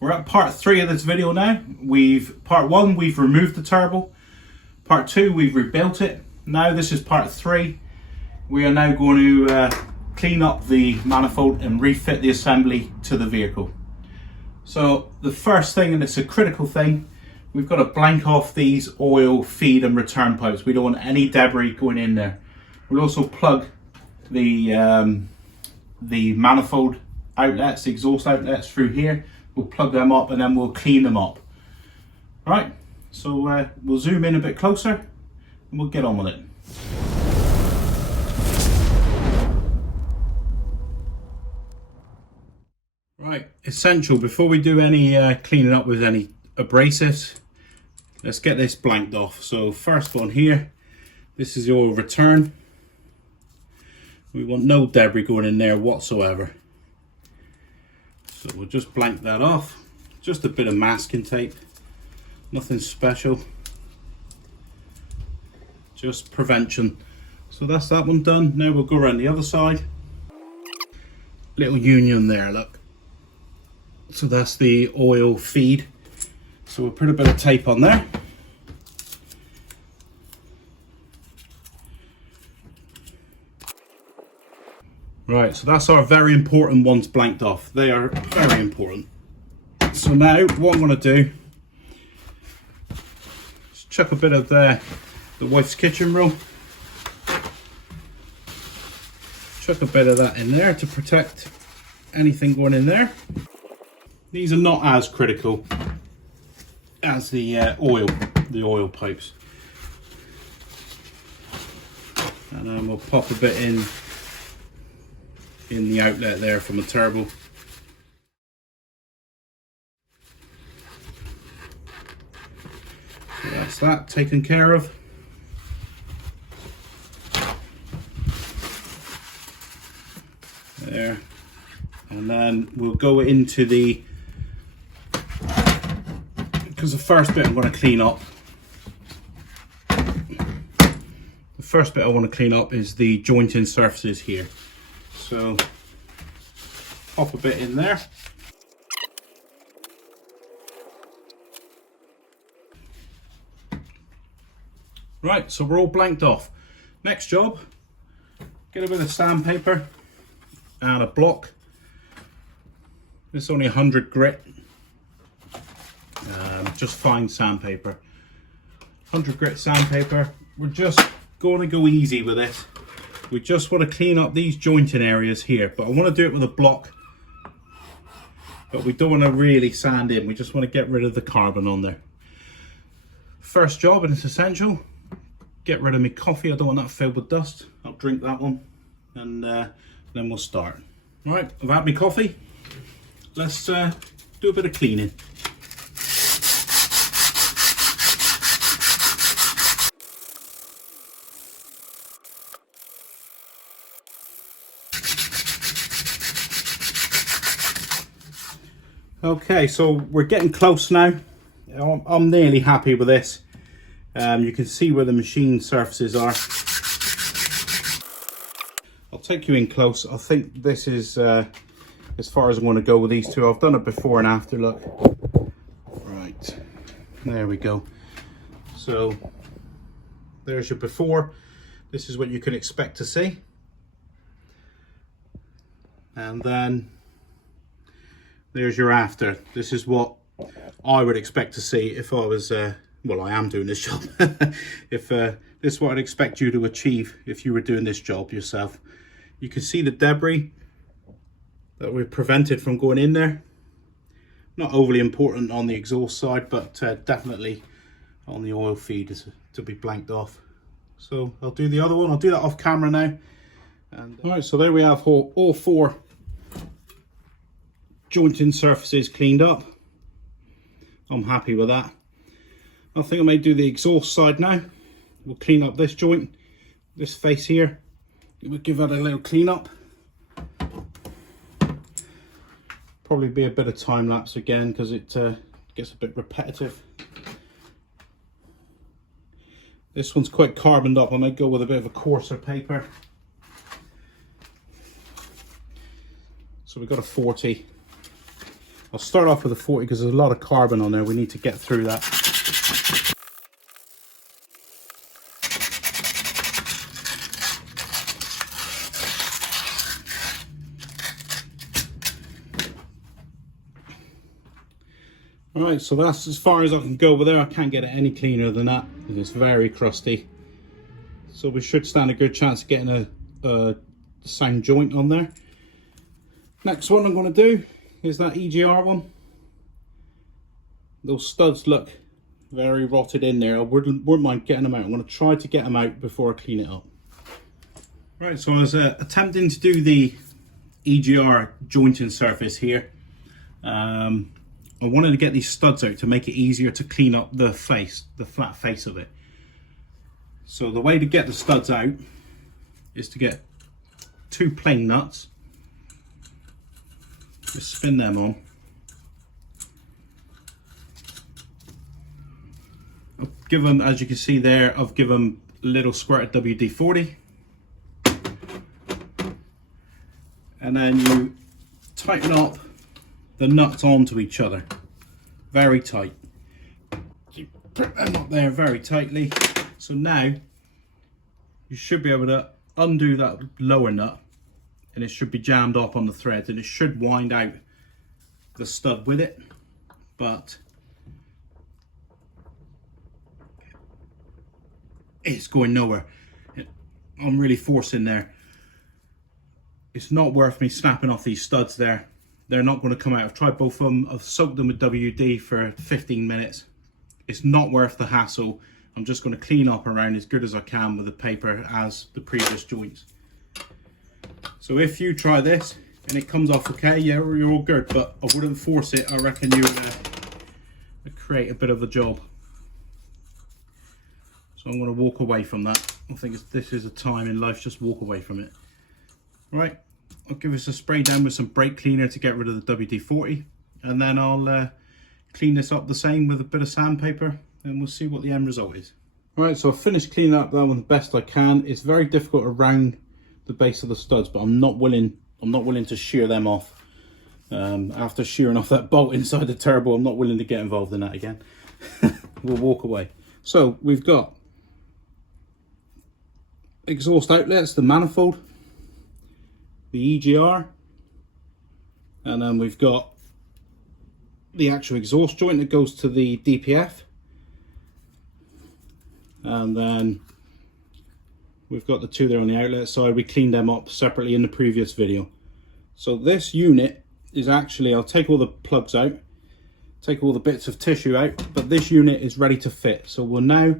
We're at part 3 of this video now. Part 1, we've removed the turbo. Part 2, we've rebuilt it. Now this is part 3. We are now going to clean up the manifold and refit the assembly to the vehicle. So the first thing, and it's a critical thing, we've got to blank off these oil feed and return pipes. We don't want any debris going in there. We'll also plug the manifold outlets, the exhaust outlets through here. We'll plug them up and then we'll clean them up. Right, so we'll zoom in a bit closer and we'll get on with it. Right, essential before we do any cleaning up with any abrasives, let's get this blanked off. So first one here, this is the oil return. We want no debris going in there whatsoever. So we'll just blank that off. Just a bit of masking tape, nothing special, just prevention. So that's that one done. Now we'll go around the other side. Little union there, look. So that's the oil feed. So we'll put a bit of tape on there. Right, so that's our very important ones blanked off. They are very important. So now what I'm going to do is chuck a bit of the wife's kitchen roll. Chuck a bit of that in there to protect anything going in there. These are not as critical as the oil pipes. And then we'll pop a bit in the outlet there from the turbo. So that's that taken care of. There. And then we'll go into because the first bit I'm going to clean up. The first bit I want to clean up is the jointing surfaces here. So pop a bit in there. Right, so we're all blanked off. Next job, get a bit of sandpaper and a block. This is only 100 grit, just fine sandpaper. 100 grit sandpaper. We're just going to go easy with it. We just want to clean up these jointing areas here, but I want to do it with a block. But we don't want to really sand in, we just want to get rid of the carbon on there. First job, and it's essential, get rid of my coffee. I don't want that filled with dust. I'll drink that one, and then we'll start. Right, I've had my coffee. Let's do a bit of cleaning. Okay, so we're getting close now. I'm nearly happy with this. You can see where the machine surfaces are. I'll take you in close. I think this is as far as I want to go with these two. I've done it before and after, look. Right, there we go. So there's your before. This is what you can expect to see. And then there's your after. This is what I would expect to see if I was, well, I am doing this job. If this is what I'd expect you to achieve if you were doing this job yourself. You can see the debris that we've prevented from going in there. Not overly important on the exhaust side, but definitely on the oil feed is to be blanked off. So I'll do the other one. I'll do that off camera now. And all right, so there we have all 4 jointing surfaces cleaned up. I'm happy with that. I think I may do the exhaust side now. We'll clean up this joint, this face here. We'll give that a little clean up. Probably be a bit of time lapse again because it gets a bit repetitive. This one's quite carboned up. I might go with a bit of a coarser paper. So we've got a 40. I'll start off with a 40 because there's a lot of carbon on there. We need to get through that. Alright, so that's as far as I can go with there. I can't get it any cleaner than that because it's very crusty. So we should stand a good chance of getting a sound joint on there. Next one I'm going to do is that EGR one. Those studs look very rotted in there. I wouldn't mind getting them out. I'm going to try to get them out before I clean it up. Right, so I was attempting to do the EGR jointing surface here. I wanted to get these studs out to make it easier to clean up the face, the flat face of it. So the way to get the studs out is to get 2 plain nuts. Just spin them on. I've given, as you can see there, I've given a little squirt of WD-40. And then you tighten up the nuts onto each other very tight. You put them up there very tightly. So now you should be able to undo that lower nut and it should be jammed up on the threads and it should wind out the stud with it, but it's going nowhere. I'm really forcing there. It's not worth me snapping off these studs there. They're not going to come out. I've tried both of them. I've soaked them with WD for 15 minutes. It's not worth the hassle. I'm just going to clean up around as good as I can with the paper as the previous joints. So if you try this and it comes off okay, yeah, you're all good, but I wouldn't force it. I reckon you would create a bit of a job. So I'm going to walk away from that. I think this is a time in life, just walk away from it. Right. I'll give us a spray down with some brake cleaner to get rid of the WD-40 and then I'll clean this up the same with a bit of sandpaper and we'll see what the end result is. Alright, so I've finished cleaning up that one the best I can. It's very difficult around the base of the studs, but I'm not willing to shear them off. After shearing off that bolt inside the turbo, I'm not willing to get involved in that again. We'll walk away. So we've got exhaust outlets, the manifold, the EGR, and then we've got the actual exhaust joint that goes to the DPF, and then we've got the 2 there on the outlet side. We cleaned them up separately in the previous video. So this unit is actually, I'll take all the plugs out, take all the bits of tissue out, but this unit is ready to fit. So we'll now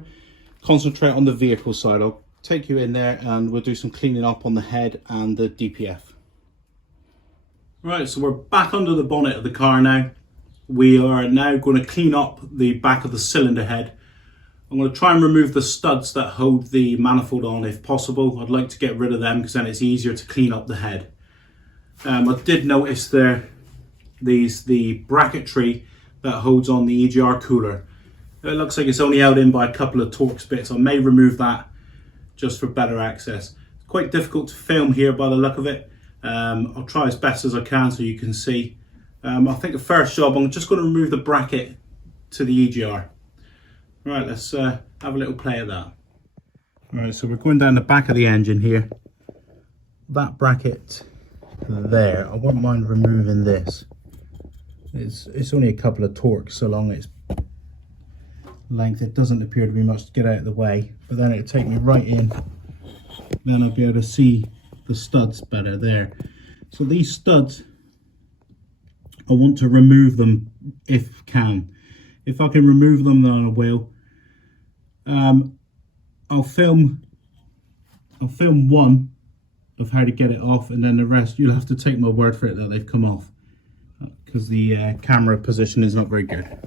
concentrate on the vehicle side. I'll take you in there and we'll do some cleaning up on the head and the DPF. Right, so we're back under the bonnet of the car now. We are now going to clean up the back of the cylinder head. I'm going to try and remove the studs that hold the manifold on if possible. I'd like to get rid of them because then it's easier to clean up the head. I did notice the bracketry that holds on the EGR cooler. It looks like it's only held in by a couple of Torx bits. I may remove that just for better access. It's quite difficult to film here by the look of it. I'll try as best as I can so you can see. I think the first job, I'm just going to remove the bracket to the EGR. Right, let's have a little play at that. Right, so we're going down the back of the engine here. That bracket there, I wouldn't mind removing this. It's only a couple of Torx along its length. It doesn't appear to be much to get out of the way, but then it'll take me right in. Then I'll be able to see the studs better there. So these studs, I want to remove them if can. If I can remove them, then I will. I'll film one of how to get it off, and then the rest you'll have to take my word for it that they've come off, because the camera position is not very good.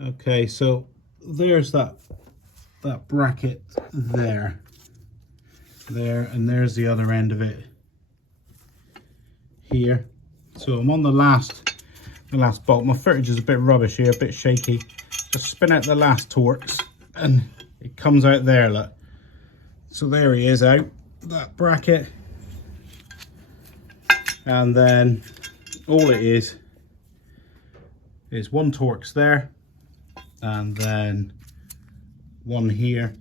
Okay, so there's that bracket there, and there's the other end of it here. So I'm on the last bolt. My footage is a bit rubbish here, a bit shaky. Just spin out the last Torx and it comes out there, look. So there he is out, that bracket. And then all it is one Torx there, and then one here,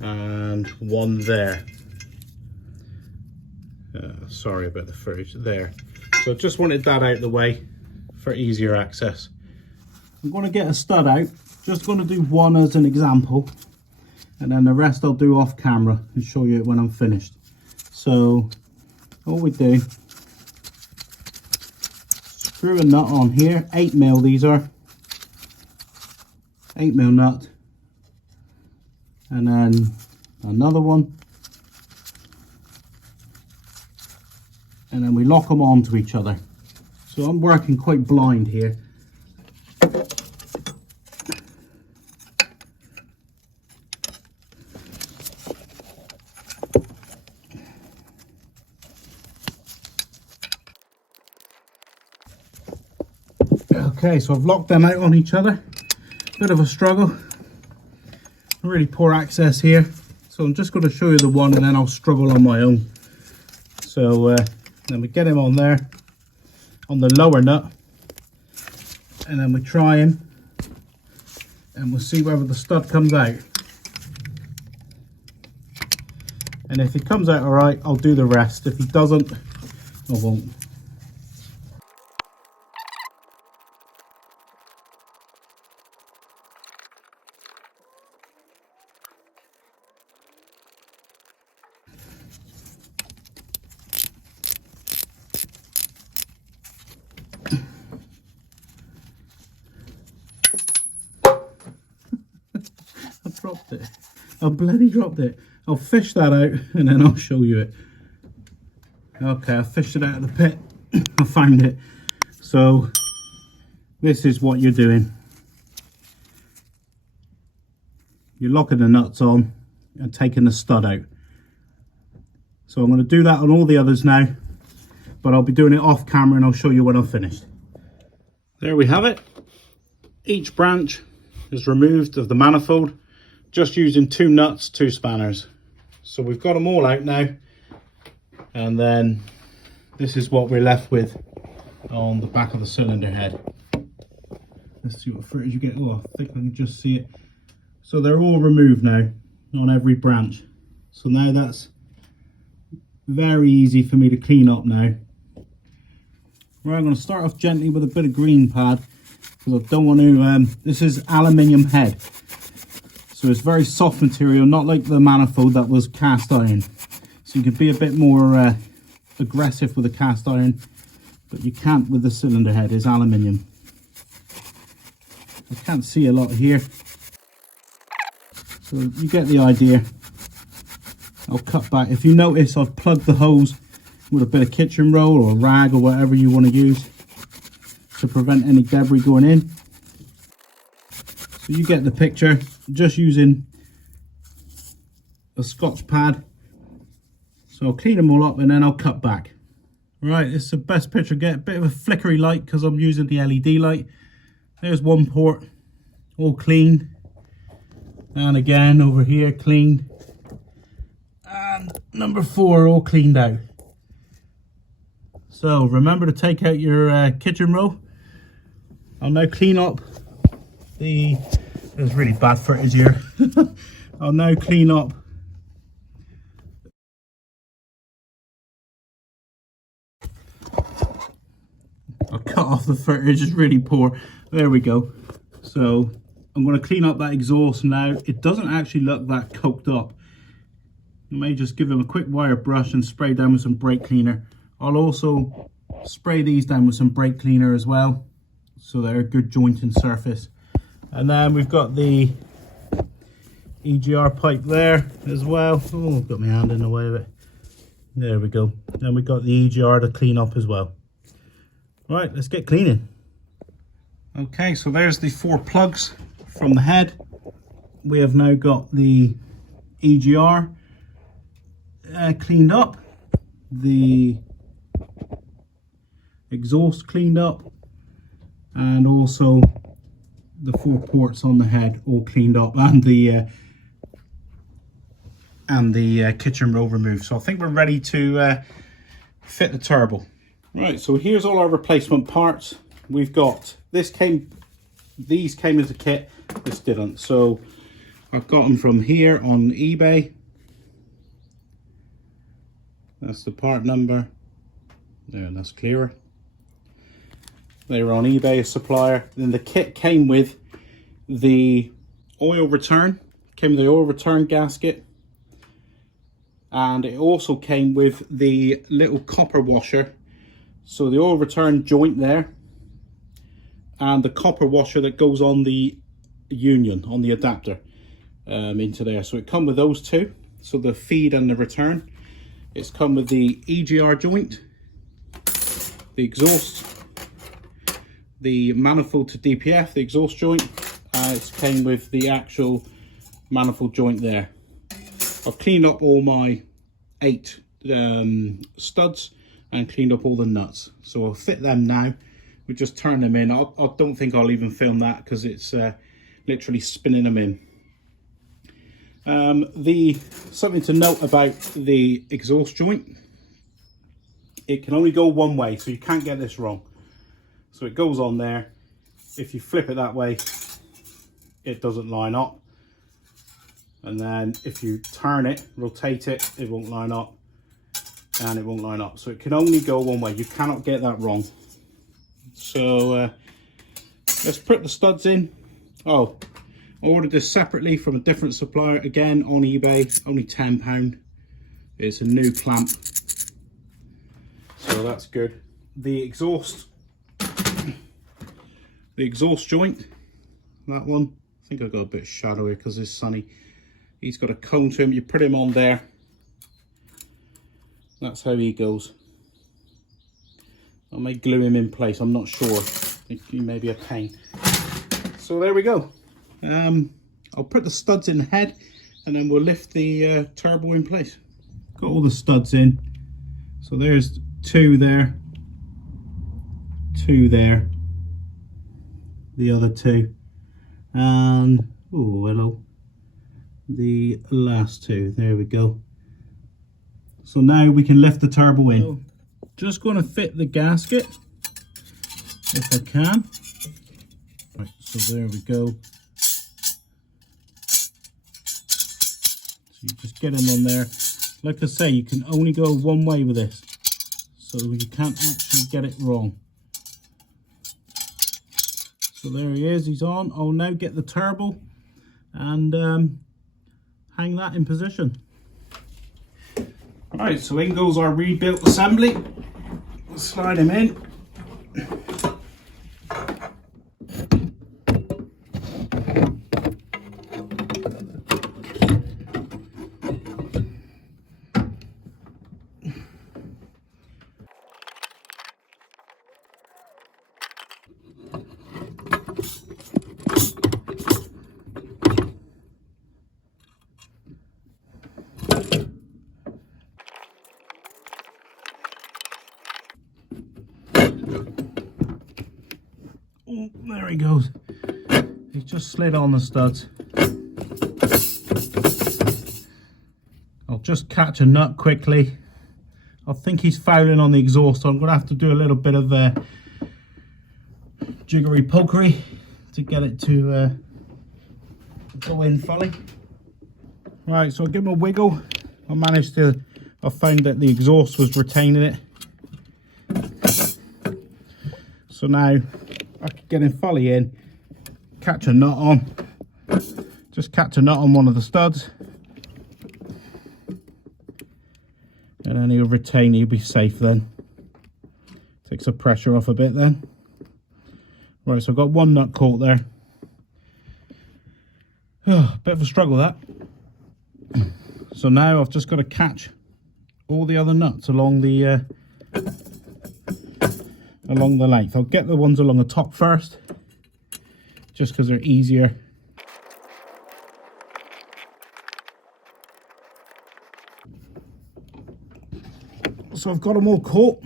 and one there. Sorry about the footage there. So I just wanted that out of the way for easier access. I'm going to get a stud out, just going to do one as an example, and then the rest I'll do off camera and show you it when I'm finished. So all we do, screw a nut on here, 8mm these are, 8mm nut, and then another one, and then we lock them onto each other. So I'm working quite blind here. Okay, so I've locked them out on each other. Bit of a struggle. Really poor access here. So I'm just going to show you the one and then I'll struggle on my own. So then we get him on there, on the lower nut. And then we try him. And we'll see whether the stud comes out. And if he comes out alright, I'll do the rest. If he doesn't, I won't. Dropped it. I bloody dropped it. I'll fish that out and then I'll show you it. Okay, I fished it out of the pit. I found it. So this is what you're doing. You're locking the nuts on and taking the stud out. So I'm going to do that on all the others now, but I'll be doing it off camera and I'll show you when I'm finished. There we have it. Each branch is removed of the manifold, just using 2 nuts, 2 spanners. So we've got them all out now, and then this is what we're left with on the back of the cylinder head. Let's see what footage you get. Oh, I think I can just see it. So they're all removed now on every branch. So now that's very easy for me to clean up now. Right, I'm going to start off gently with a bit of green pad because I don't want to, this is aluminium head. So it's very soft material, not like the manifold that was cast iron. So you can be a bit more aggressive with the cast iron, but you can't with the cylinder head, it's aluminium. I can't see a lot here. So you get the idea. I'll cut back. If you notice, I've plugged the hose with a bit of kitchen roll or a rag or whatever you want to use to prevent any debris going in. So you get the picture, just using a Scotch pad. So I'll clean them all up and then I'll cut back. Right, it's the best picture. Get a bit of a flickery light because I'm using the LED light. There's one port, all clean. And again, over here, clean. And number 4, all cleaned out. So remember to take out your kitchen roll. I'll now clean up the, there's really bad footage here. I'll now clean up I'll cut off the footage, it's really poor. There we go. So I'm going to clean up that exhaust now. It doesn't actually look that coked up. You may just give them a quick wire brush and spray down with some brake cleaner. I'll also spray these down with some brake cleaner as well, so they're a good jointing surface. And then we've got the EGR pipe there as well. Oh, I've got my hand in the way of it. There we go. Then we've got the EGR to clean up as well. Right, let's get cleaning. Okay, so there's the 4 plugs from the head. We have now got the EGR cleaned up, the exhaust cleaned up, and also the 4 ports on the head all cleaned up, and the kitchen roll removed. So I think we're ready to fit the turbo. Right, so here's all our replacement parts. We've got these came as a kit, this didn't. So I've got them from here on eBay. That's the part number. There, that's clearer. They were on eBay, a supplier. Then the kit came with the oil return, gasket, and it also came with the little copper washer. So the oil return joint there, and the copper washer that goes on the union, on the adapter into there. So it come with those two, so the feed and the return. It's come with the EGR joint, the exhaust, the manifold to DPF, the exhaust joint. It came with the actual manifold joint there. I've cleaned up all my 8 studs and cleaned up all the nuts. So I'll fit them now. We just turn them in. I don't think I'll even film that because it's literally spinning them in. Something to note about the exhaust joint, it can only go one way, so you can't get this wrong. So it goes on there. If you flip it that way, it doesn't line up. And then if you turn it, rotate it, it won't line up, and it won't line up. So it can only go one way. You cannot get that wrong. So let's put the studs in. Oh, I ordered this separately from a different supplier, again on eBay, only £10. It's a new clamp, so that's good. The exhaust joint, that one, I think I got a bit of shadow here because it's sunny. He's got a cone to him. You put him on there, that's how he goes. I may glue him in place, I'm not sure. I think he may be a pain. So there we go. I'll put the studs in the head and then we'll lift the turbo in place. Got all the studs in. So there's 2 there, 2 there, the other 2, and oh hello, the last 2. There we go. So now we can lift the turbo in. So just going to fit the gasket if I can. Right, so there we go. You just get them on there. Like I say, you can only go one way with this, so you can't actually get it wrong. So there he is, he's on. I'll now get the turbo and hang that in position. Right, so in goes our rebuilt assembly. We'll slide him in. Oh, there he goes. He's just slid on the studs. I'll just catch a nut quickly. I think he's fouling on the exhaust, so I'm going to have to do a little bit of jiggery pokery to get it to go in fully. Right, so I'll give him a wiggle. I found that the exhaust was retaining it. So now I can get him fully in, catch a nut on, just catch a nut on one of the studs, and then he'll retain, he'll be safe then. Takes the pressure off a bit then. Right, so I've got one nut caught there. Oh, bit of a struggle that. So now I've just got to catch all the other nuts along the length. I'll get the ones along the top first, just because they're easier. So I've got them all caught.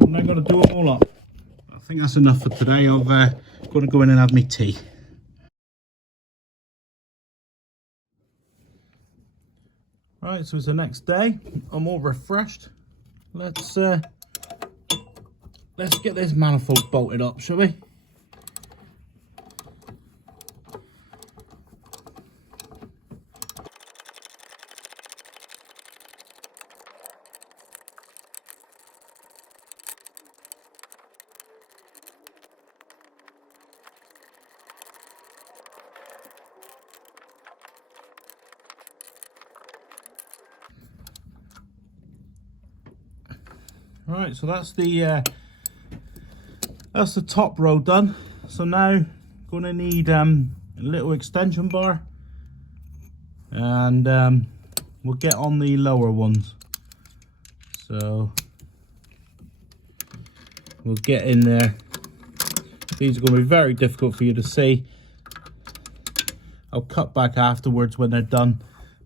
I'm now going to do them all up. I think that's enough for today. I've got to go in and have my tea. Right, so it's the next day. I'm all refreshed. Let's get this manifold bolted up, shall we? Right, so that's the top row done. So now gonna need a little extension bar, and we'll get on the lower ones. So we'll get in there. These are going to be very difficult for you to see. I'll cut back afterwards when they're done.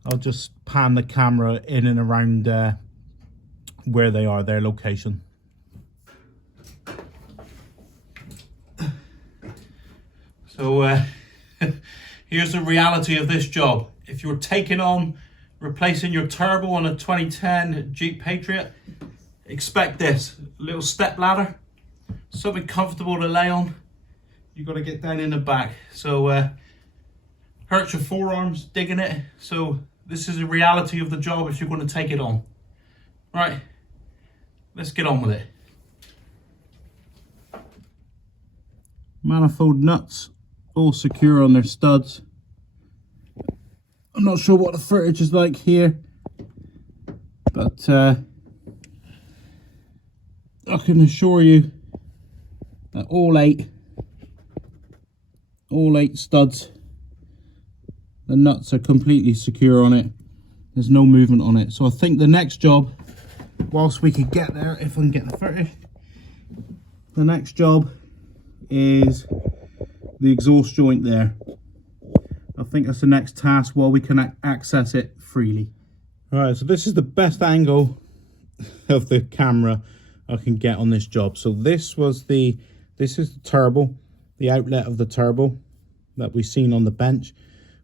I'll just pan the camera in and around where they are, their location. So here's the reality of this job. If you're taking on replacing your turbo on a 2010 Jeep Patriot, expect this: a little step ladder, something comfortable to lay on. You've got to get down in the back, so hurts your forearms digging it. So this is the reality of the job if you're going to take it on. Right, let's get on with it. Manifold nuts all secure on their studs. I'm not sure what the footage is like here, but I can assure you that all eight studs, the nuts are completely secure on it. There's no movement on it. So I think the next job, whilst we could get there, if I can get the footage, the next job is the exhaust joint there. I think that's the next task while we can access it freely. All right, so this is the best angle of the camera I can get on this job. So this is the turbo, the outlet of the turbo that we've seen on the bench,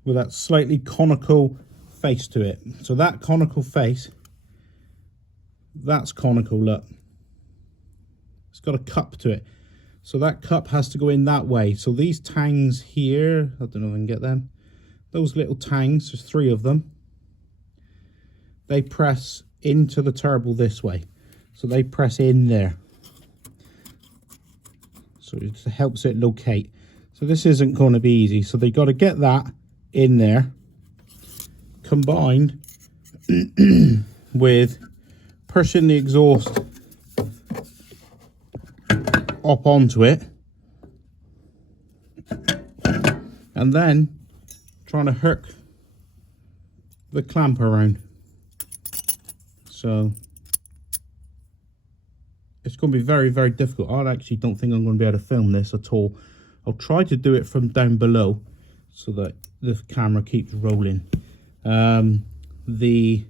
with that slightly conical face to it. So that conical face, that's conical, look. It's got a cup to it. So that cup has to go in that way. So these tangs here, I don't know if I can get them. Those little tangs, there's 3 of them. They press into the turbo this way. So they press in there. So it helps it locate. So this isn't going to be easy. So they got to get that in there, combined with pushing the exhaust up onto it, and then trying to hook the clamp around. So it's going to be very, very difficult. I actually don't think I'm going to be able to film this at all. I'll try to do it from down below so that the camera keeps rolling. The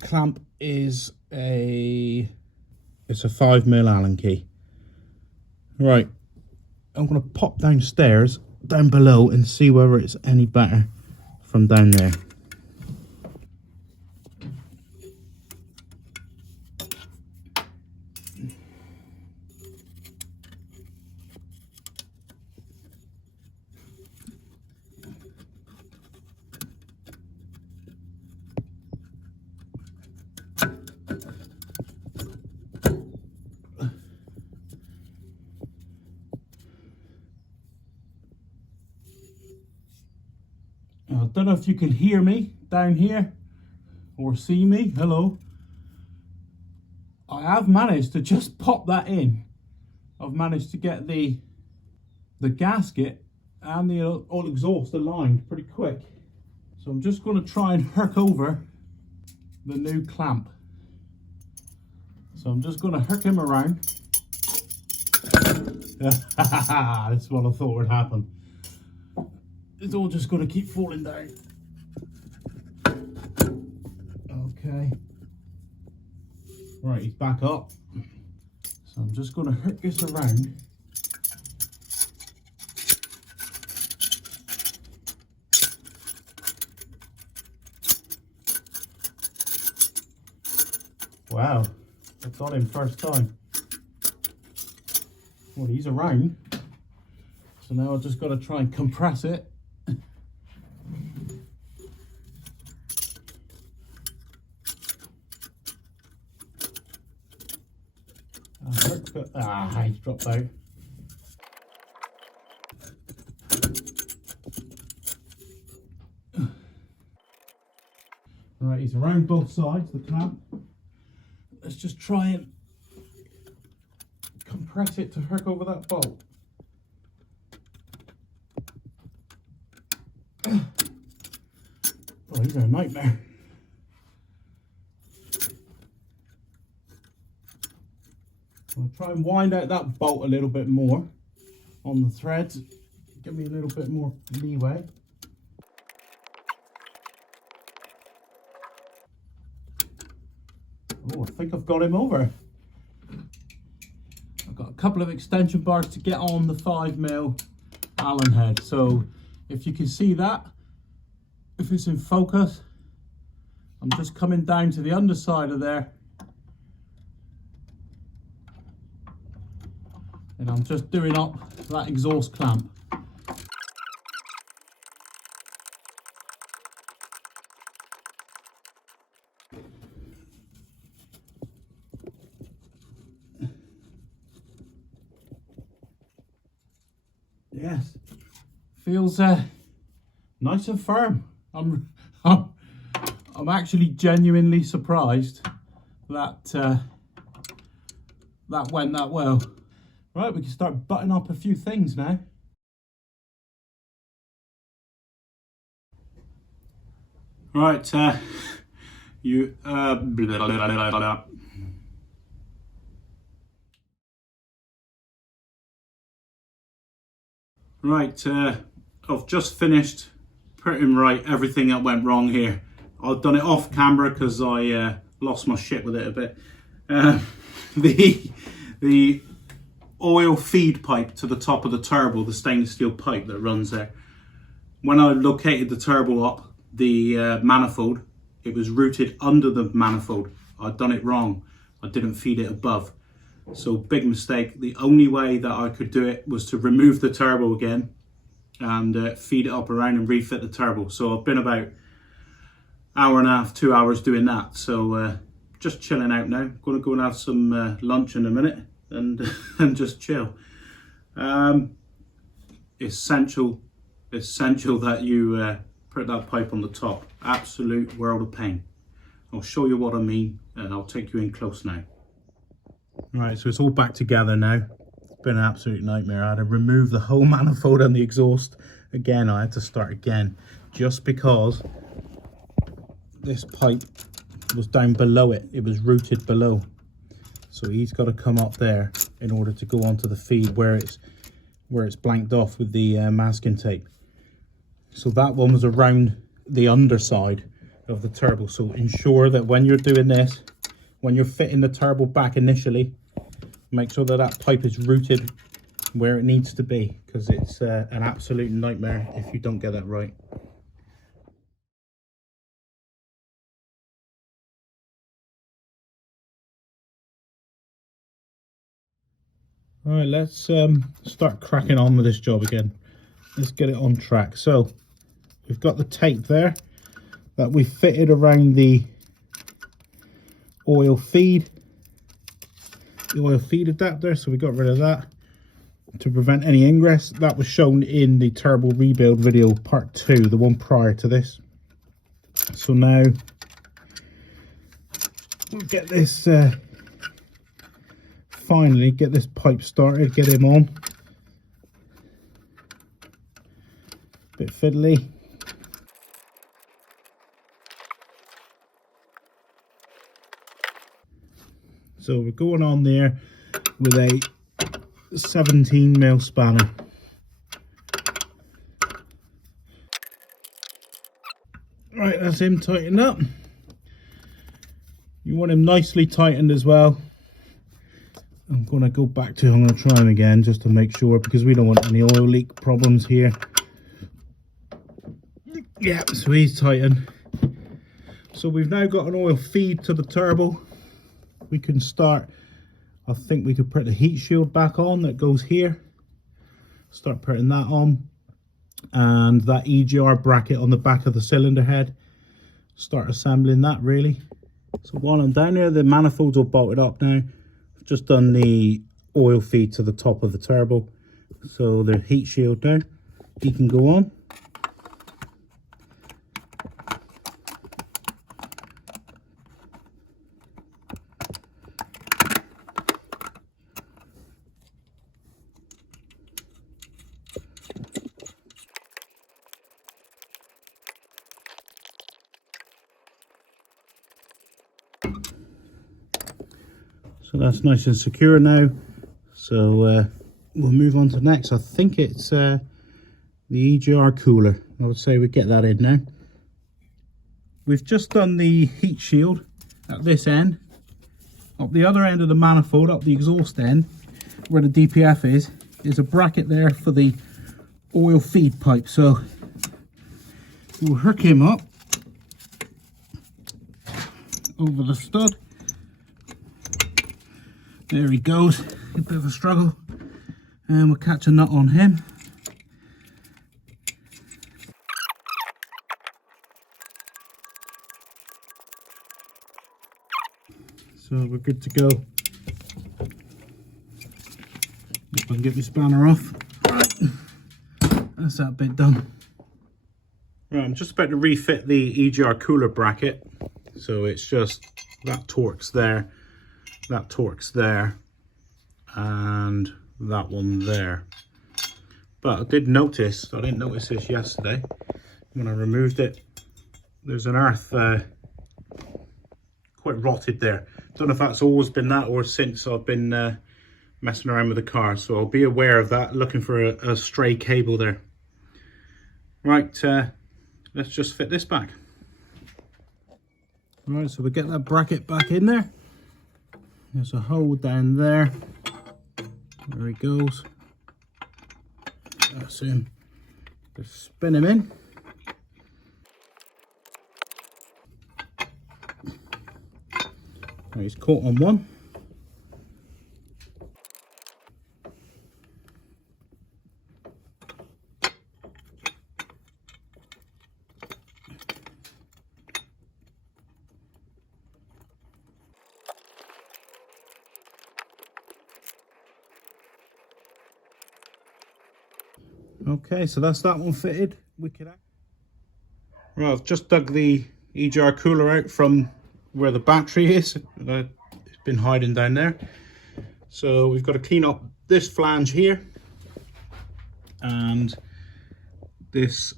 clamp is a 5mm Allen key. Right, I'm going to pop downstairs, down below, and see whether it's any better from down there. I don't know if you can hear me down here or see me. Hello. I have managed to just pop that in. I've managed to get the gasket and the old exhaust aligned pretty quick. So I'm just going to try and hook over the new clamp. So I'm just going to hook him around. That's what I thought would happen. It's all just going to keep falling down. Okay. Right, he's back up. So I'm just going to hook this around. Wow, I got him first time. Well, he's around. So now I've just got to try and compress it. He's dropped out. Right, he's around both sides, the clamp. Let's just try and compress it to hook over that bolt. Oh, these are a nightmare. I'll try and wind out that bolt a little bit more on the threads. Give me a little bit more leeway. Oh, I think I've got him over. I've got a couple of extension bars to get on the 5mm Allen head. So if you can see that, if it's in focus, I'm just coming down to the underside of there. And I'm just doing up that exhaust clamp. Yes, feels nice and firm. I'm actually genuinely surprised that that went that well. Right, we can start buttoning up a few things now. Right, Right, I've just finished putting right everything that went wrong here. I've done it off camera because I lost my shit with it a bit. The oil feed pipe to the top of the turbo, the stainless steel pipe that runs there. When I located the turbo up, the manifold, it was routed under the manifold. I'd done it wrong. I didn't feed it above. So big mistake. The only way that I could do it was to remove the turbo again and feed it up around and refit the turbo. So I've been about hour and a half, 2 hours doing that. So just chilling out now. Going to go and have some lunch in a minute and and just chill. Essential that you put that pipe on the top. Absolute world of pain. I'll show you what I mean and I'll take you in close now. Right, so it's all back together now. It's been an absolute nightmare. I had to remove the whole manifold and the exhaust. Again, I had to start again just because this pipe was down below it. It was routed below. So he's got to come up there in order to go onto the feed where it's blanked off with the masking tape. So that one was around the underside of the turbo. So ensure that when you're doing this, when you're fitting the turbo back initially, make sure that that pipe is routed where it needs to be, because it's an absolute nightmare if you don't get that right. All right, let's start cracking on with this job again. Let's get it on track. So we've got the tape there that we fitted around the oil feed adapter, so we got rid of that to prevent any ingress. That was shown in the turbo rebuild video part 2, the one prior to this. So now we'll get this finally get this pipe started, get him on. Bit fiddly. So we're going on there with a 17mm spanner. Right, that's him tightened up. You want him nicely tightened as well. I'm going to go back to, I'm going to try him again just to make sure, because we don't want any oil leak problems here. Yeah, so he's tightened. So we've now got an oil feed to the turbo. we can start. I think we could put the heat shield back on that goes here. Start putting that on, and that EGR bracket on the back of the cylinder head. Start assembling that really. So while I'm down there, the manifolds all bolted up now. I've just done the oil feed to the top of the turbo. So the heat shield now, he can go on. So that's nice and secure now. So we'll move on to next. I think it's the EGR cooler. I would say we get that in now. We've just done the heat shield at this end. Up the other end of the manifold, up the exhaust end, where the DPF is a bracket there for the oil feed pipe. So we'll hook him up over the stud. There he goes, a bit of a struggle, and we'll catch a nut on him. So we're good to go. If I can get my spanner off. Right, that's that bit done. Right, I'm just about to refit the EGR cooler bracket. So it's just that torques there. That torques there, and that one there. But I did notice, I didn't notice this yesterday when I removed it, there's an earth quite rotted there. Don't know if that's always been that or since I've been messing around with the car, so I'll be aware of that, looking for a stray cable there. Right, let's just fit this back. Right, so we get that bracket back in there. There's a hole down there. There he goes. That's him. Just spin him in. Now he's caught on one. Okay, so that's that one fitted. Wicked. Right, I've just dug the EGR cooler out from where the battery is. It's been hiding down there. So we've got to clean up this flange here and this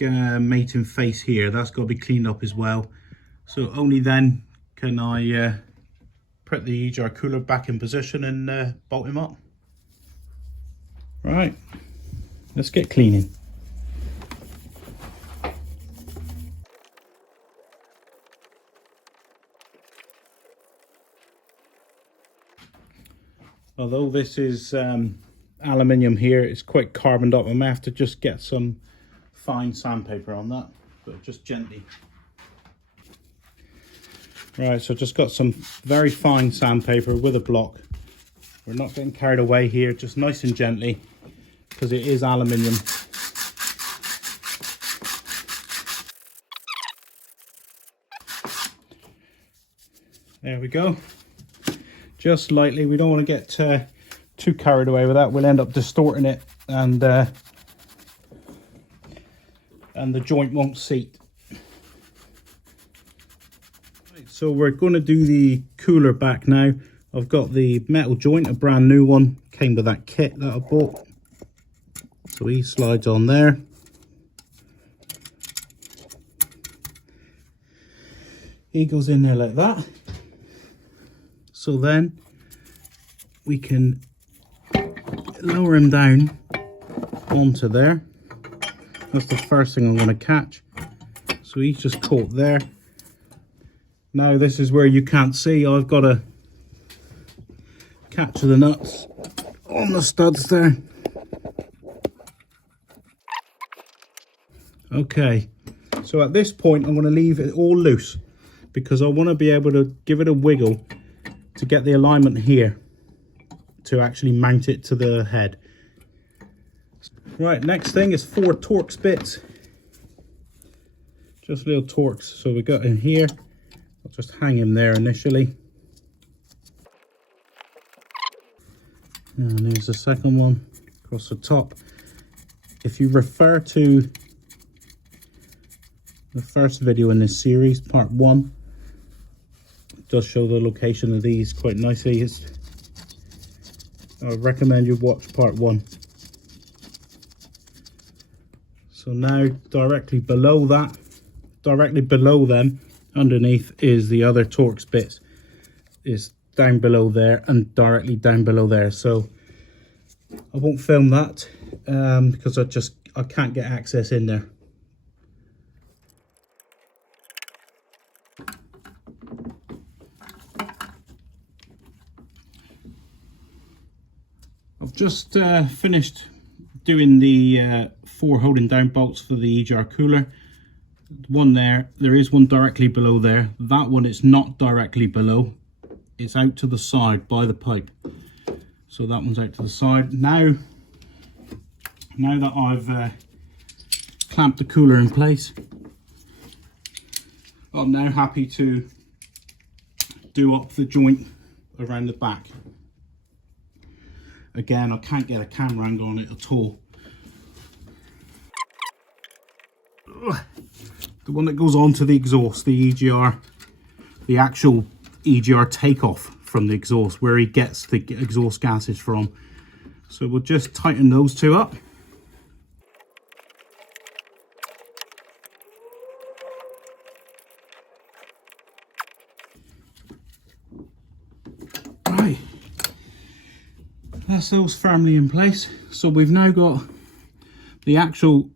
mating face here. That's got to be cleaned up as well. So only then can I put the EGR cooler back in position and bolt him up. Right. Let's get cleaning. Although this is aluminium here, it's quite carboned up. I may have to just get some fine sandpaper on that, but just gently. Right, so just got some very fine sandpaper with a block. We're not getting carried away here, just nice and gently, because it is aluminium. There we go. Just lightly. We don't want to get too carried away with that. We'll end up distorting it, and the joint won't seat. Right, so we're going to do the cooler back now. I've got the metal joint, a brand new one. Came with that kit that I bought. So he slides on there. He goes in there like that. So then we can lower him down onto there. That's the first thing I'm going to catch. So he's just caught there. Now this is where you can't see. I've got to capture the nuts on the studs there. Okay, so at this point I'm going to leave it all loose because I want to be able to give it a wiggle to get the alignment here to actually mount it to the head. Right, next thing is 4 Torx bits. Just little Torx. So we got in here. I'll just hang him there initially. And there's the second one across the top. If you refer to the first video in this series, part 1, it does show the location of these quite nicely. I recommend you watch part 1. So now directly below that, directly below them, underneath is the other Torx bits. Is down below there and directly down below there. So I won't film that because I can't get access in there. I've just finished doing the 4 holding down bolts for the EGR cooler. One there is one directly below there. That one is not directly below. It's out to the side by the pipe. So that one's out to the side. Now that I've clamped the cooler in place, I'm now happy to do up the joint around the back. Again, I can't get a camera angle on it at all. The one that goes onto the exhaust, the EGR, the actual EGR takeoff from the exhaust, where he gets the exhaust gases from. So we'll just tighten those 2 up. Right, that's those firmly in place. So we've now got the actual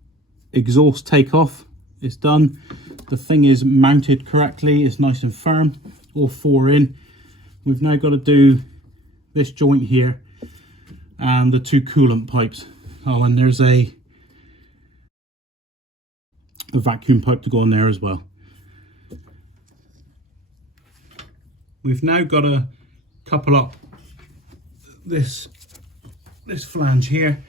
exhaust takeoff. It's done. The thing is mounted correctly. It's nice and firm, all 4 in. We've now got to do this joint here and the 2 coolant pipes. Oh, and there's a vacuum pipe to go on there as well. We've now got to couple up this flange here.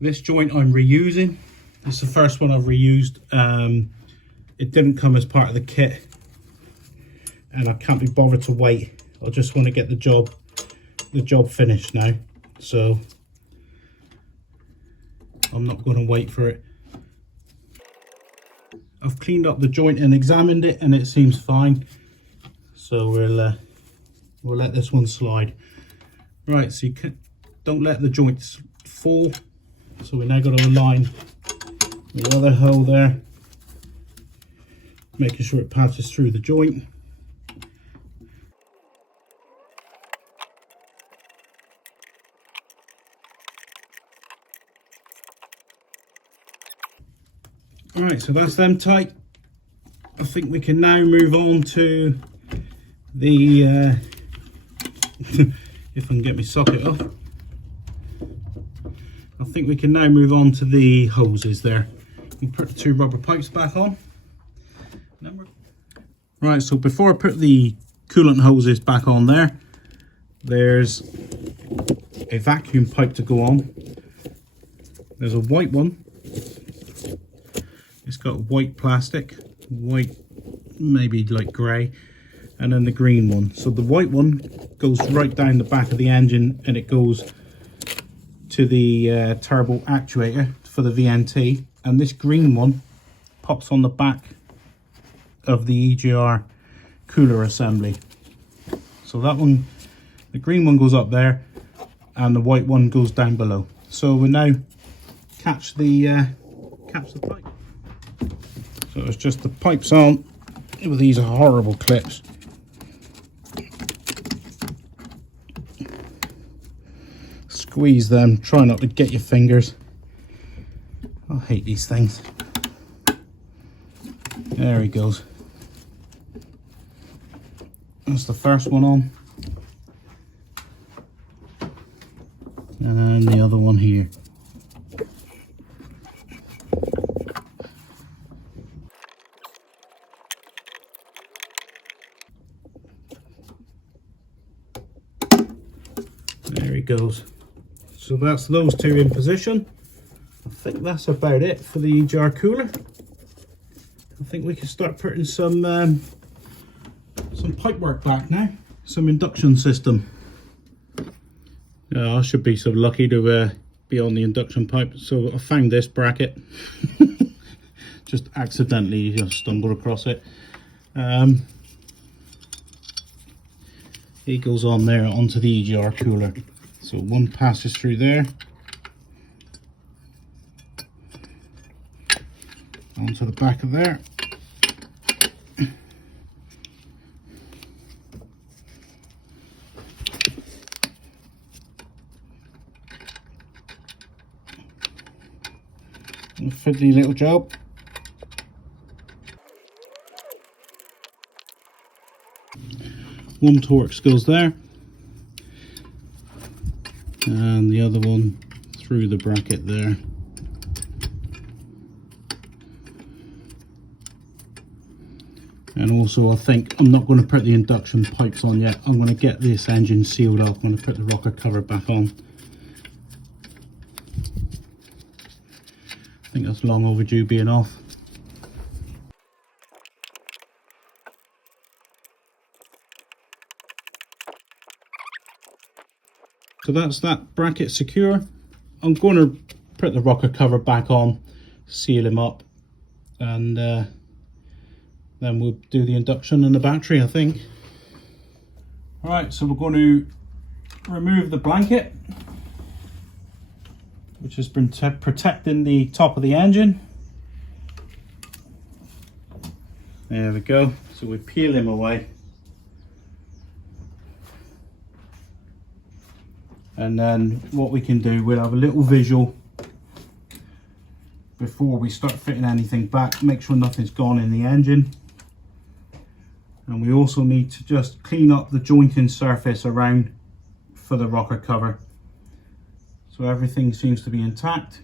This joint I'm reusing. It's the first one I've reused. It didn't come as part of the kit, and I can't be bothered to wait. I just want to get the job finished now. So I'm not going to wait for it. I've cleaned up the joint and examined it, and it seems fine. So we'll let this one slide. Right, so you don't let the joints fall. So we now got to align the other hole there, making sure it passes through the joint. Alright, so that's them tight. I think we can now move on to the if I can get my socket off. I think we can now move on to the hoses there. We put the 2 rubber pipes back on. Right, so before I put the coolant hoses back on there, there's a vacuum pipe to go on. There's a white one. It's got white plastic, white, maybe like grey, and then the green one. So the white one goes right down the back of the engine, and it goes to the turbo actuator for the VNT, and this green one pops on the back of the EGR cooler assembly. So that one, the green one goes up there, and the white one goes down below. So we now catch the pipe. So it's just the pipes on with these horrible clips. Squeeze them, try not to get your fingers. I hate these things. There he goes. That's the first one on. And the other one here. goes. So that's those two in position. I think that's about it for the Intercooler. I think we can start putting some pipe work back now. Some induction system. I should be so lucky to be on the induction pipe. So I found this bracket. Just accidentally stumbled across it. It goes on there onto the Intercooler. So one passes through there, onto the back of there. A fiddly little job. One Torx goes there, and the other one through the bracket there. And also I think I'm not going to put the induction pipes on yet. I'm going to get this engine sealed up. I'm going to put the rocker cover back on. I think that's long overdue being off. So that's that bracket secure. I'm going to put the rocker cover back on, seal him up, and then we'll do the induction and the battery, I think. Alright, so we're going to remove the blanket, which has been protecting the top of the engine. There we go. So we peel him away. And then what we can do, we'll have a little visual before we start fitting anything back, make sure nothing's gone in the engine. And we also need to just clean up the jointing surface around for the rocker cover. So everything seems to be intact.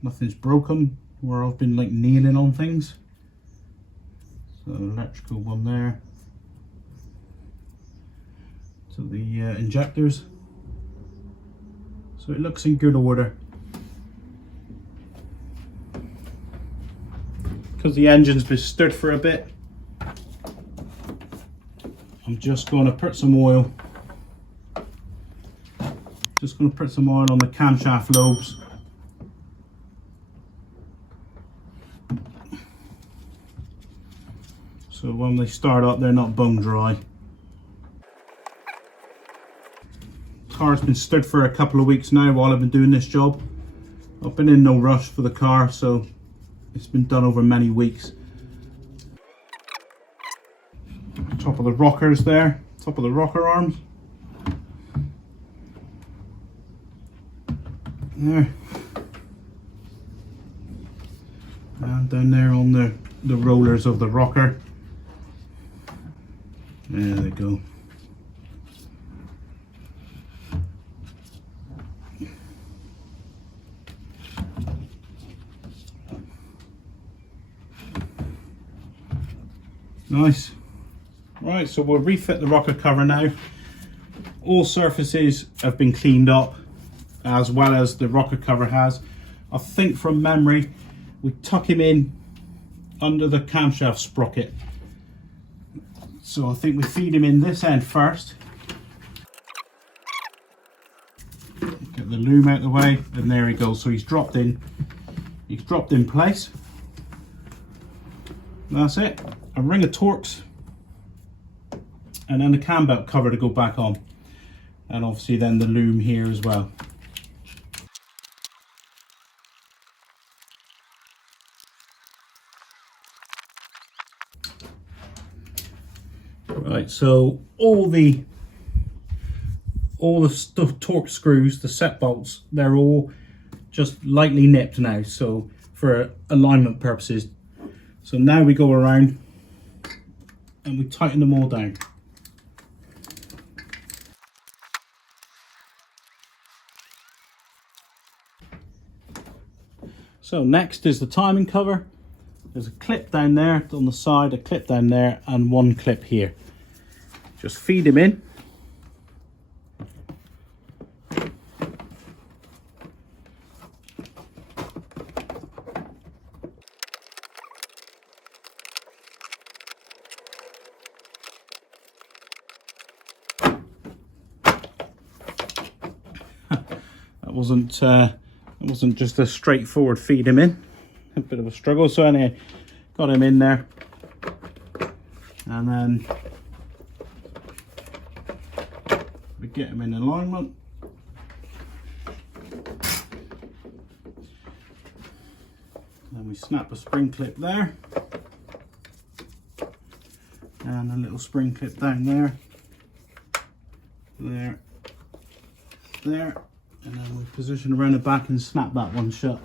Nothing's broken where I've been like kneeling on things. So electrical one there. To the injectors. So it looks in good order. Because the engine's been stood for a bit, I'm just going to put some oil. Just going to put some oil on the camshaft lobes. So when they start up, they're not bone dry. Car's been stood for a couple of weeks now while I've been doing this job. I've been in no rush for the car, so it's been done over many weeks. Top of the rockers there, top of the rocker arms. There. And down there on the rollers of the rocker. There they go. Nice. Right, so we'll refit the rocker cover now. All surfaces have been cleaned up, as well as the rocker cover has. I think from memory, we tuck him in under the camshaft sprocket. So I think we feed him in this end first. Get the loom out of the way, and there he goes. So he's dropped in. He's dropped in place. That's it. A ring of Torx, and then the cam belt cover to go back on, and obviously then the loom here as well. Right, so all the Torx screws, the set bolts, they're all just lightly nipped now, so for alignment purposes. So now we go around and we tighten them all down. So next is the timing cover. There's a clip down there on the side, a clip down there, and one clip here. Just feed him in, wasn't just a straightforward feed him in. A bit of a struggle. So anyway, got him in there, and then we get him in alignment. Then we snap a spring clip there, and a little spring clip down there, there, and then we position around the back and snap that one shut.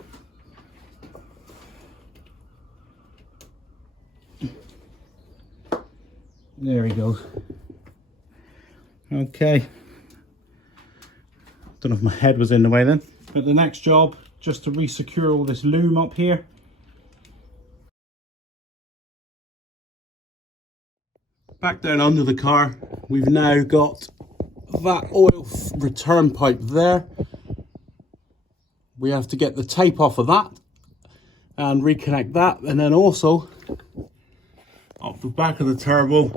There he goes. Okay. Don't know if my head was in the way then. But the next job, just to re-secure all this loom up here. Back down under the car, we've now got that oil return pipe there. We have to get the tape off of that and reconnect that, and then also off the back of the turbo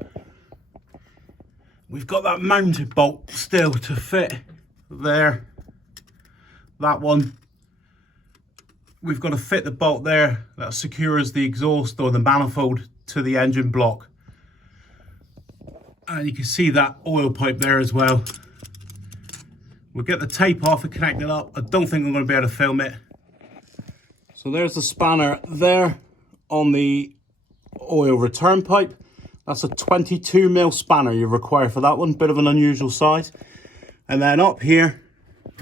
we've got that mounted bolt still to fit there. That one, we've got to fit the bolt there that secures the exhaust or the manifold to the engine block. And you can see that oil pipe there as well. We'll get the tape off and connect it up. I don't think I'm going to be able to film it. So there's the spanner there on the oil return pipe. That's a 22mm spanner you require for that one. Bit of an unusual size. And then up here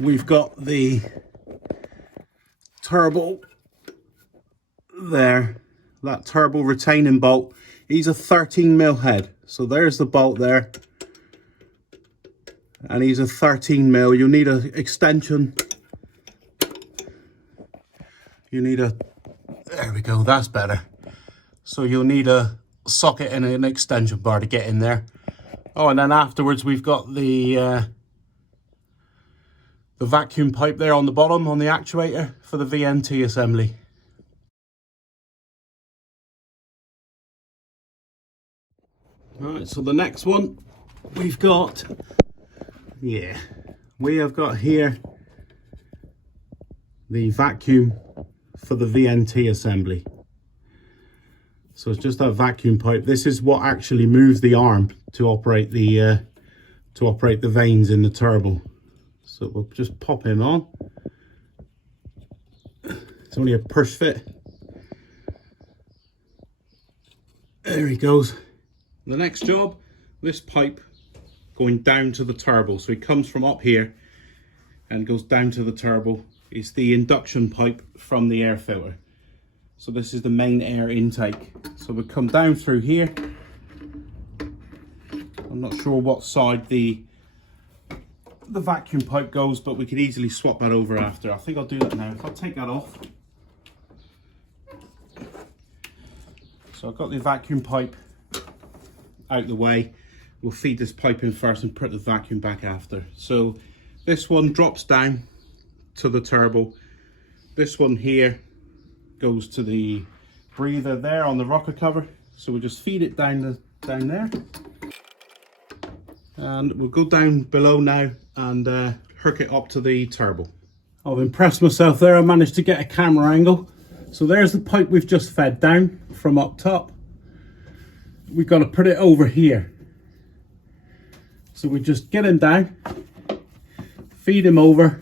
we've got the turbo there. That turbo retaining bolt. He's a 13mm head. So there's the bolt there, and he's a 13mm. You'll need an extension. You need a, there we go, that's better. So you'll need a socket and an extension bar to get in there. Oh, and then afterwards we've got the vacuum pipe there on the bottom on the actuator for the VNT assembly. Alright, so the next one we've got, we have got here the vacuum for the VNT assembly. So it's just that vacuum pipe. This is what actually moves the arm to operate the vanes in the turbo. So we'll just pop him on. It's only a push fit. There he goes. The next job, this pipe going down to the turbo. So it comes from up here and goes down to the turbo. It's the induction pipe from the air filter. So this is the main air intake. So we come down through here. I'm not sure what side the vacuum pipe goes, but we could easily swap that over after. I think I'll do that now. If I take that off. So I've got the vacuum pipe out the way. We'll feed this pipe in first and put the vacuum back after. So this one drops down to the turbo. This one here goes to the breather there on the rocker cover. So we'll just feed it down there. And we'll go down below now and hook it up to the turbo. I've impressed myself there. I managed to get a camera angle. So there's the pipe we've just fed down from up top. We've got to put it over here. So we just get him down, feed him over.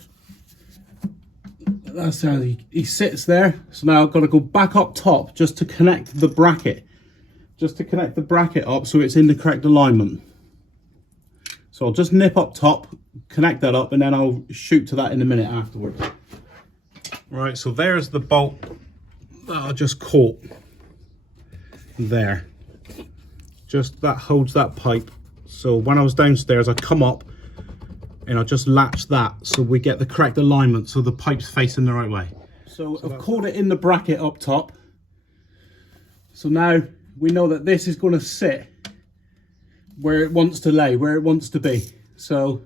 That's how he sits there. So now I've got to go back up top just to connect the bracket. Just to connect the bracket up so it's in the correct alignment. So I'll just nip up top, connect that up, and then I'll shoot to that in a minute afterwards. Right, so there's the bolt that I just caught there. Just that holds that pipe. So when I was downstairs, I come up and I just latch that so we get the correct alignment so the pipe's facing the right way. So I've caught it in the bracket up top. So now we know that this is going to sit where it wants to lay, where it wants to be. So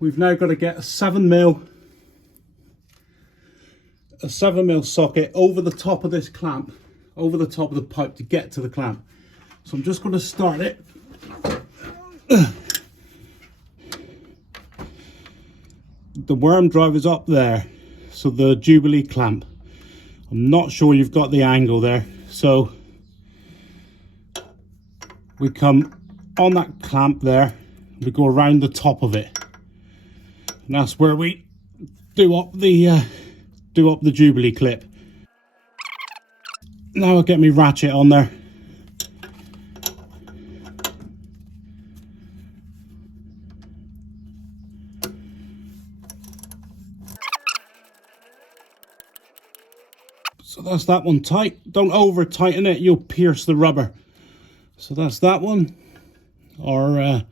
we've now got to get a 7mm socket over the top of this clamp, over the top of the pipe to get to the clamp. So I'm just going to start it. the worm drive is up there, so the Jubilee clamp. I'm not sure you've got the angle there, so we come on that clamp there, we go around the top of it, and that's where we do up the Jubilee clip. Now I'll get me ratchet on there. So that's that one tight. Don't over tighten it, you'll pierce the rubber. So that's that one. Our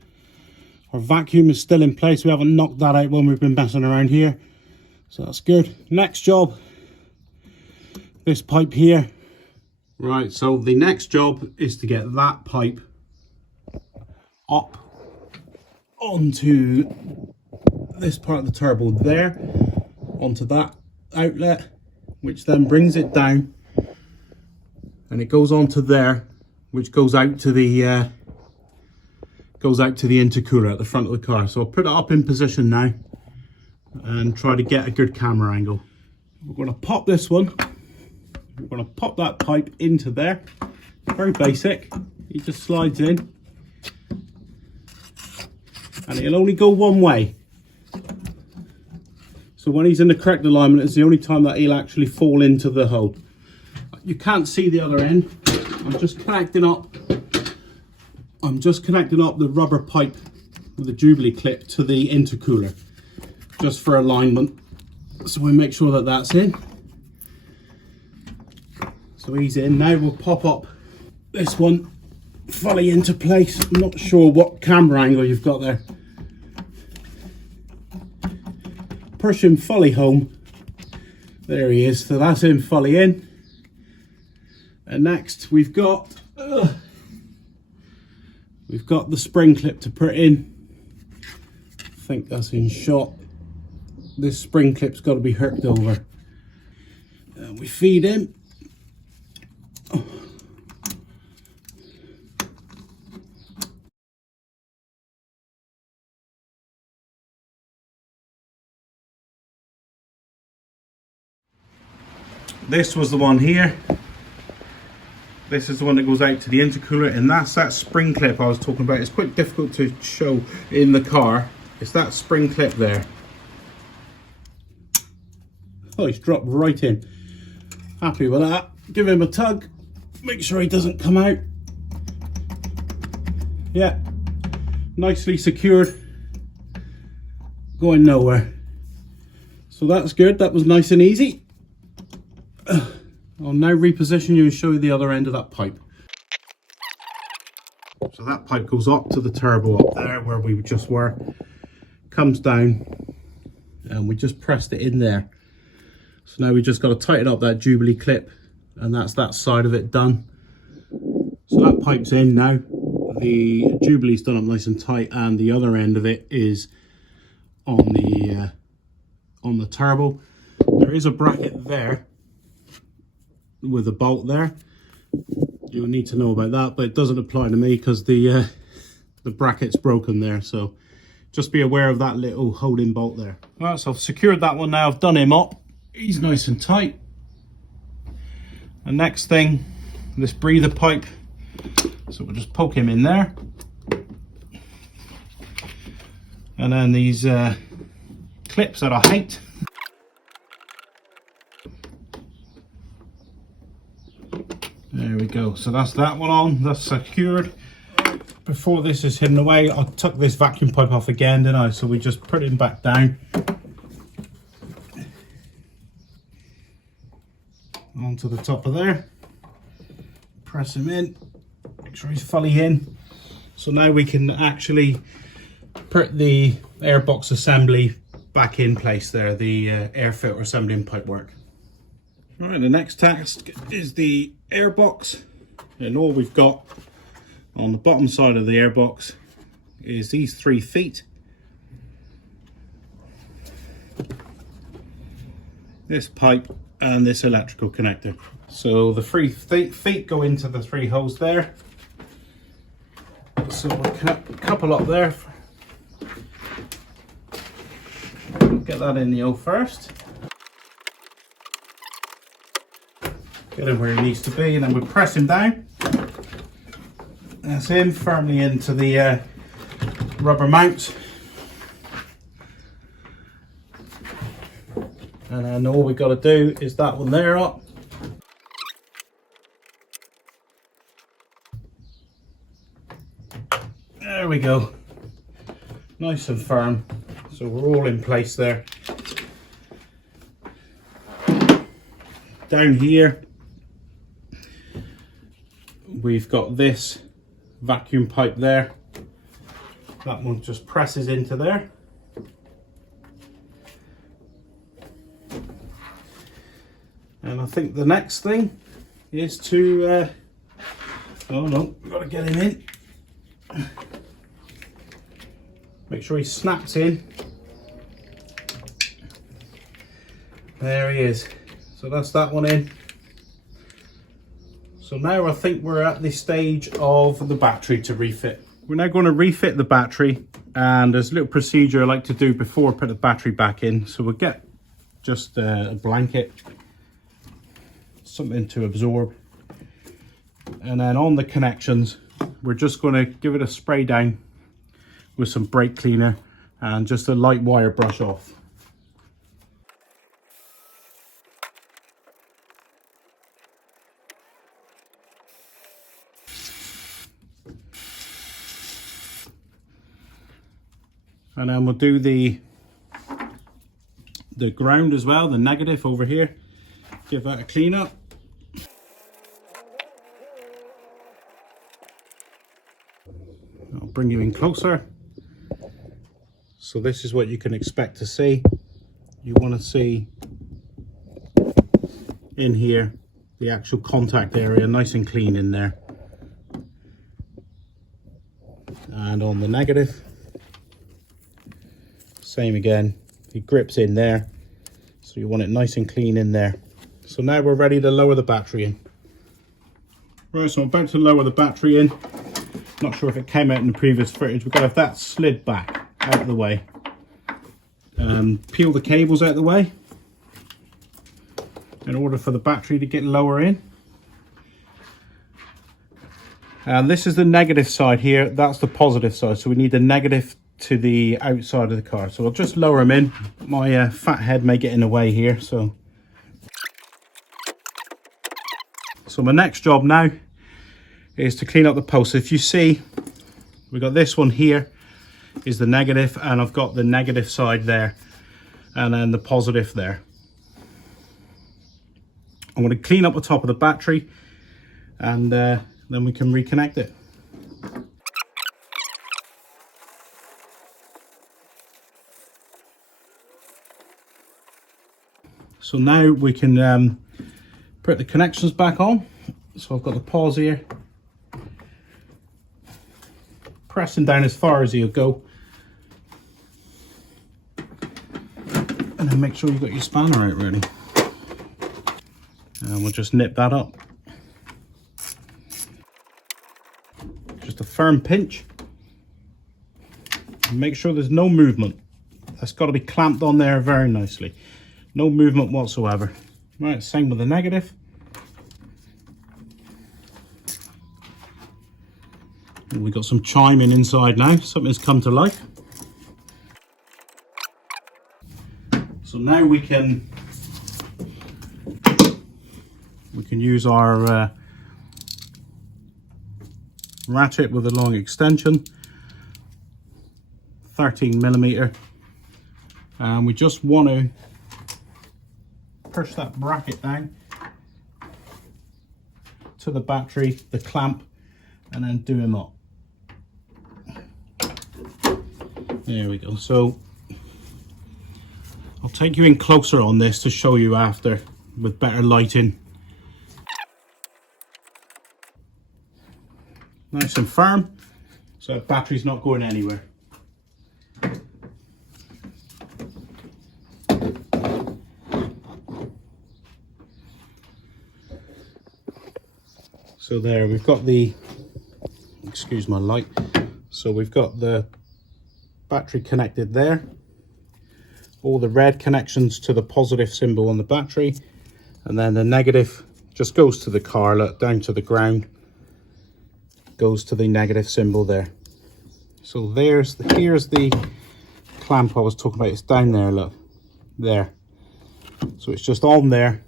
vacuum is still in place. We haven't knocked that out when we've been messing around here. So that's good. Next job, this pipe here. Right, so the next job is to get that pipe up onto this part of the turbo there, onto that outlet, which then brings it down and it goes onto there, which goes out to the intercooler at the front of the car. So I'll put it up in position now and try to get a good camera angle. We're going to pop this one. We're going to pop that pipe into there. Very basic. It just slides in and it'll only go one way. So when he's in the correct alignment, it's the only time that he'll actually fall into the hole. You can't see the other end. I'm just connecting up the rubber pipe with the Jubilee clip to the intercooler, just for alignment. So we make sure that that's in. So he's in. Now we'll pop up this one fully into place. I'm not sure what camera angle you've got there. Push him fully home. There he is. So that's him fully in. And next we've got the spring clip to put in. I think that's in shot. This spring clip's got to be hooked over. And we feed him. This was the one here. This is the one that goes out to the intercooler, and that's that spring clip I was talking about. It's quite difficult to show in the car. It's that spring clip there. Oh, he's dropped right in. Happy with that. Give him a tug. Make sure he doesn't come out. Yeah, nicely secured. Going nowhere. So that's good. That was nice and easy. I'll now reposition you and show you the other end of that pipe. So that pipe goes up to the turbo up there where we just were, comes down, and we just pressed it in there. So now we just got to tighten up that Jubilee clip, and that's that side of it done. So that pipe's in now. The Jubilee's done up nice and tight, and the other end of it is on the turbo. There is a bracket there with a bolt there. You'll need to know about that, but it doesn't apply to me because the bracket's broken there. So just be aware of that little holding bolt there. Right, so I've secured that one now. I've done him up. He's nice and tight. And next thing, this breather pipe. So we'll just poke him in there. And then these clips that I hate. There we go. So that's that one on. That's secured. Before this is hidden away, I took this vacuum pipe off again, didn't I? So we just put him back down. Onto the top of there. Press him in. Make sure he's fully in. So now we can actually put the airbox assembly back in place there. The air filter assembly and pipe work. Right, the next task is the airbox, and all we've got on the bottom side of the airbox is these 3 feet. This pipe and this electrical connector. So the 3 feet go into the 3 holes there. So we'll cut a couple up there. We'll get that in the O first. Get him where he needs to be, and then we press him down. That's him firmly into the rubber mount. And then all we've got to do is that one there up. There we go. Nice and firm. So we're all in place there. Down here, we've got this vacuum pipe there. That one just presses into there. And I think the next thing is to, oh no, we've got to get him in. Make sure he snaps in. There he is. So that's that one in. So now I think we're at the stage of the battery to refit. We're now going to refit the battery, and there's a little procedure I like to do before I put the battery back in. So we'll get just a blanket, something to absorb, and then on the connections we're just going to give it a spray down with some brake cleaner and just a light wire brush off. And then we'll do the ground as well, the negative over here. Give that a clean up. I'll bring you in closer. So this is what you can expect to see. You want to see in here the actual contact area nice and clean in there. And on the negative, same again, it grips in there, so you want it nice and clean in there. So now we're ready to lower the battery in. Right, so I'm about to lower the battery in. Not sure if it came out in the previous footage. We've got to have that slid back out of the way. Peel the cables out of the way in order for the battery to get lower in. And this is the negative side here, that's the positive side, so we need the negative to the outside of the car. So I'll just lower them in. My fat head may get in the way here, so my next job now is to clean up the post. So if you see, we've got this one here is the negative, and I've got the negative side there and then the positive there. I'm going to clean up the top of the battery, and then we can reconnect it. So now we can put the connections back on. So I've got the pause here. Pressing down as far as you'll go. And then make sure you've got your spanner out ready. And we'll just nip that up. Just a firm pinch. And make sure there's no movement. That's got to be clamped on there very nicely. No movement whatsoever. Right, same with the negative. And we've got some chiming inside now. Something's come to life. So now we can use our ratchet with a long extension, 13mm, and we just want to push that bracket down to the battery, the clamp, and then do him up. There we go. So I'll take you in closer on this to show you after with better lighting. Nice and firm, so the battery's not going anywhere. So there, we've got the, excuse my light, so we've got the battery connected there. all the red connections to the positive symbol on the battery, and then the negative just goes to the car, look, down to the ground, goes to the negative symbol there. So here's the clamp I was talking about. It's down there, look, there. So it's just on there,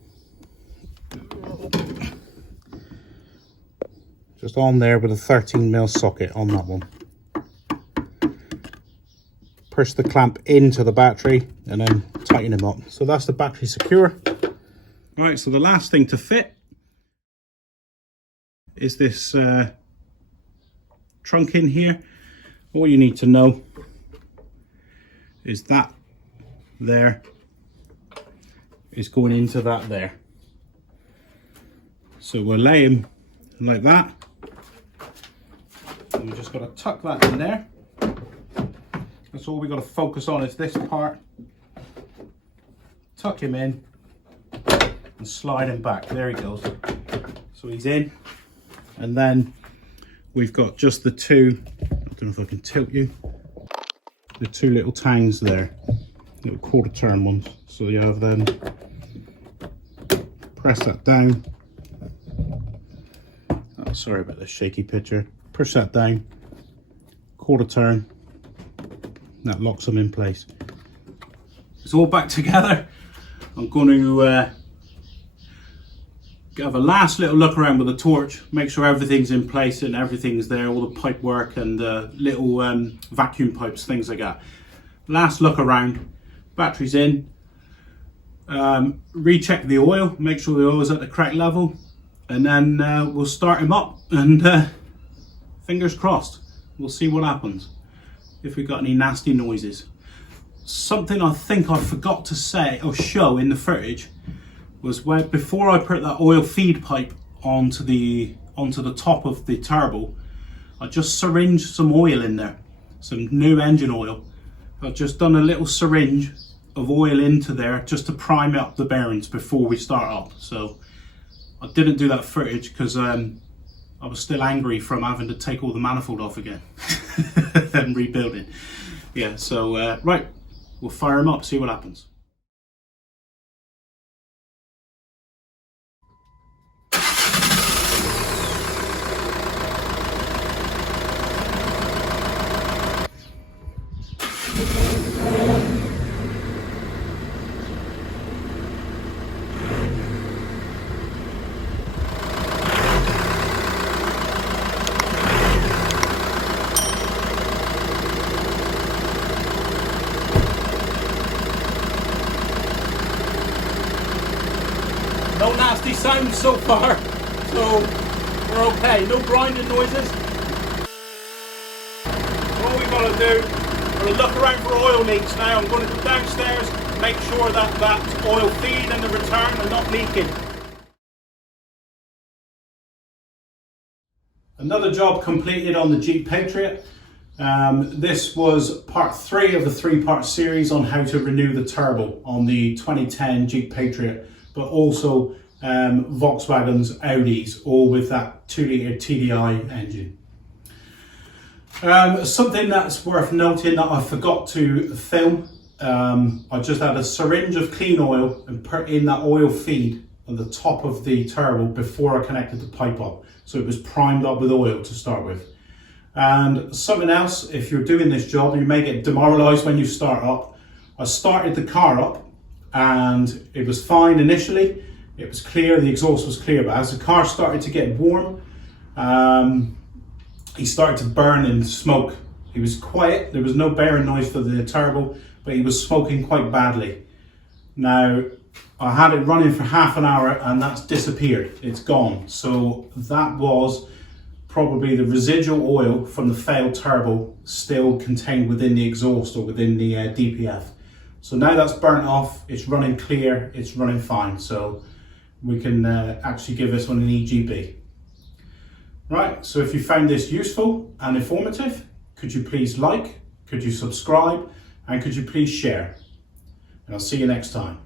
just on there with a 13mm socket on that one. Push the clamp into the battery and then tighten them up. So that's the battery secure. Right, so the last thing to fit is this trunk in here. All you need to know is that there is going into that there. So we'll lay him like that. And we just got to tuck that in there. That's all we got to focus on is this part. Tuck him in and slide him back. There he goes. So he's in. And then we've got just the two, I don't know if I can tilt you, the two little tangs there, little quarter turn ones. So you have them, press that down. Oh, sorry about the shaky picture. Push that down, quarter turn. That locks them in place. It's all back together. I'm going to have a last little look around with a torch, make sure everything's in place and everything's there, all the pipe work and little vacuum pipes, things like that. Last look around, battery's in, recheck the oil, make sure the oil is at the correct level, and then we'll start him up and fingers crossed, we'll see what happens. If we got any nasty noises. Something I think I forgot to say or show in the footage was when before I put that oil feed pipe onto the top of the turbo, I just syringed some oil in there, some new engine oil. I've just done a little syringe of oil into there just to prime up the bearings before we start up. So I didn't do that footage because I was still angry from having to take all the manifold off again and rebuild it. Yeah, so right, we'll fire him up, see what happens. No nasty sounds so far, so we're okay. No grinding noises. All we got to do, we're going to look around for oil leaks now. I'm going to go downstairs, make sure that that oil feed and the return are not leaking. Another job completed on the Jeep Patriot. This was part 3 of the 3-part series on how to renew the turbo on the 2010 Jeep Patriot, but also Volkswagen's, Audis, all with that 2.0 tdi engine. Something that's worth noting that I forgot to film, I just had a syringe of clean oil and put in that oil feed on the top of the turbo before I connected the pipe up. So it was primed up with oil to start with. And something else, if you're doing this job, you may get demoralized when you start up. I started the car up and it was fine initially. It was clear, the exhaust was clear, but as the car started to get warm, he started to burn and smoke. He was quiet, there was no bearing noise for the turbo, but he was smoking quite badly. Now, I had it running for half an hour and that's disappeared, it's gone. So that was probably the residual oil from the failed turbo still contained within the exhaust or within the DPF. So now that's burnt off, it's running clear, it's running fine. So we can actually give this one an EGB. Right, so if you found this useful and informative, could you please like, could you subscribe, and could you please share? And I'll see you next time.